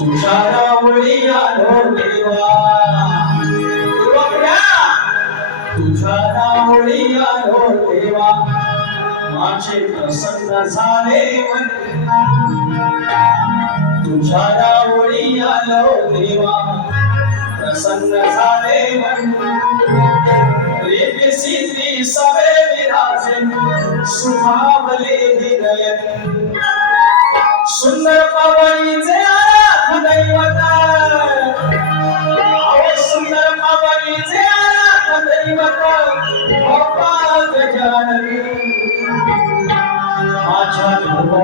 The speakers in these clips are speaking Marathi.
तुषारा वळिया धरलेवा तुझ्या वळिया धरलेवा माझे प्रसन्न झाले तुझ्या वळिया धरलेवा प्रसन्न झाले प्रेम सिद्धी सवे विराजे सुभावले दिनय सुंदर पवन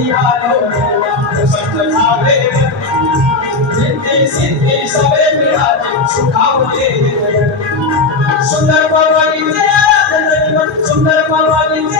तुझ्या ओळी आलो प्रसन्न झाले सिद्धी सिद्धी सवे मिळाले सुखावले सुंदर परवानीचे आराधन दैवत सुंदर परवानीचे आराधन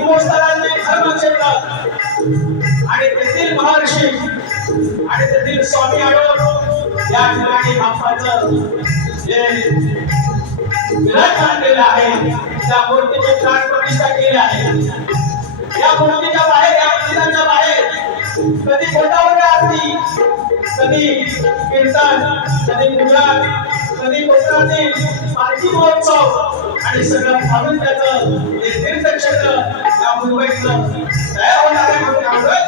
आमच्या धर्म धर्मक्षेत्र आणि तेथील महर्षी आणि तेथील स्वामी आढळून या ठिकाणी बाप्पाचं जे विराट आणलेलं आहे त्या मूर्तीचे प्राण प्रतिष्ठा केली आहे. या मूर्तीच्या बाहेर या मंदिराच्या बाहेर कधी कोटावर आरती कधी कीर्तन कधी पूजा कधी कोकणातील पालखी महोत्सव आणि सगळं थांबून त्याचं हे तीर्थक्षेत्र या मुंबईतलं तयार होणार आहे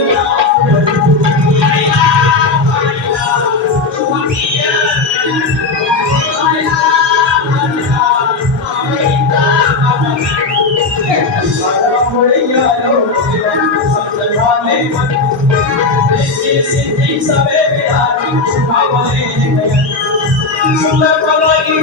सिद्धी सवे विराजी भावने नयन सुंदर भवानी